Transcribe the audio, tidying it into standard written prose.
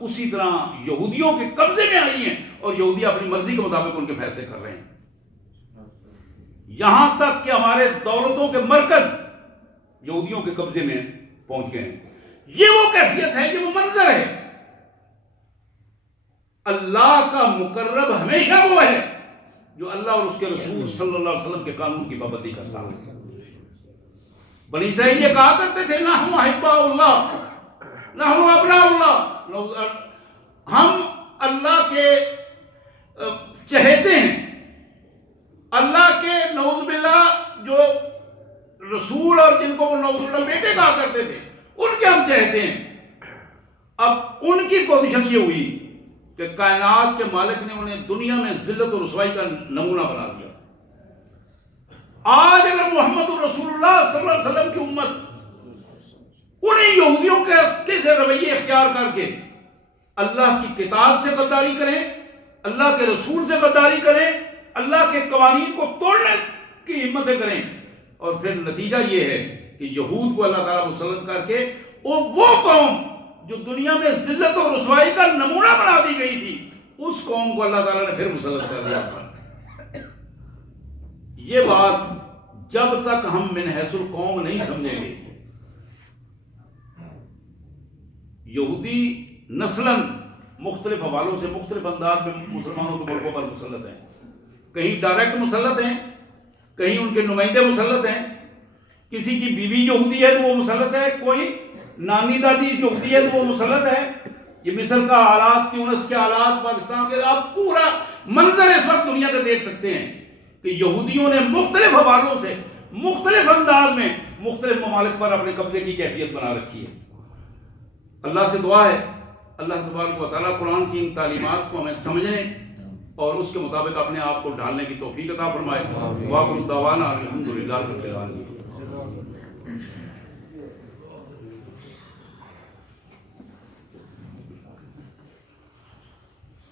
اسی طرح یہودیوں کے قبضے میں آئی ہیں اور یہودی اپنی مرضی کے مطابق ان کے فیصلے کر رہے ہیں، یہاں تک کہ ہمارے دولتوں کے مرکز یہودیوں کے قبضے میں پہنچ گئے ہیں۔ یہ وہ کیفیت ہے، یہ وہ منظر ہے۔ اللہ کا مقرب ہمیشہ وہ ہے جو اللہ اور اس کے رسول صلی اللہ علیہ وسلم کے قانون کی پابندی کرتا ہے۔ بنی اسرائیل یہ کہا کرتے تھے نحن احباء اللہ، نحن ابناء اللہ، ہم اللہ کے چہیتے ہیں، اللہ کے نعوذ باللہ جو رسول اور جن کو وہ نعوذ باللہ بیٹے کہا کرتے تھے ان کے ہم چہیتے ہیں۔ اب ان کی پوزیشن یہ ہوئی کہ کائنات کے مالک نے انہیں دنیا میں ذلت و رسوائی کا نمونہ بنا دیا۔ آج اگر محمد الرسول اللہ صلی اللہ علیہ وسلم کی امت انہیں یہودیوں کے سے رویے اختیار کر کے اللہ کی کتاب سے غداری کریں، اللہ کے رسول سے غداری کریں، اللہ کے قوانین کو توڑنے کی ہمتیں کریں، اور پھر نتیجہ یہ ہے کہ یہود کو اللہ تعالیٰ مسلط کر کے وہ قوم جو دنیا میں ذلت اور رسوائی کا نمونہ بنا دی گئی تھی اس قوم کو اللہ تعالیٰ نے پھر مسلط کر دیا۔ یہ بات جب تک ہم من حیث القوم نہیں سمجھیں گے، یہودی نسلاً مختلف حوالوں سے مختلف انداز میں مسلمانوں کے ملکوں پر مسلط ہیں، کہیں ڈائریکٹ مسلط ہیں، کہیں ان کے نمائندے مسلط ہیں، کسی کی بیوی یہودی ہے تو وہ مسلط ہے، کوئی نانی دادی یہودی ہے تو وہ مسلط ہے۔ یہ مصر کا حالات، تیونس کے حالات، پاکستان کے، آپ پورا منظر اس وقت دنیا کا دیکھ سکتے ہیں کہ یہودیوں نے مختلف حوالوں سے مختلف انداز میں مختلف ممالک پر اپنے قبضے کی کیفیت بنا رکھی ہے۔ اللہ سے دعا ہے اللہ تبارک و تعالیٰ قرآن کی ان تعلیمات کو ہمیں سمجھنے اور اس کے مطابق اپنے آپ کو ڈھالنے کی توفیق عطا فرمائے۔ وآخر دعوانا الحمدللہ رب العالمین۔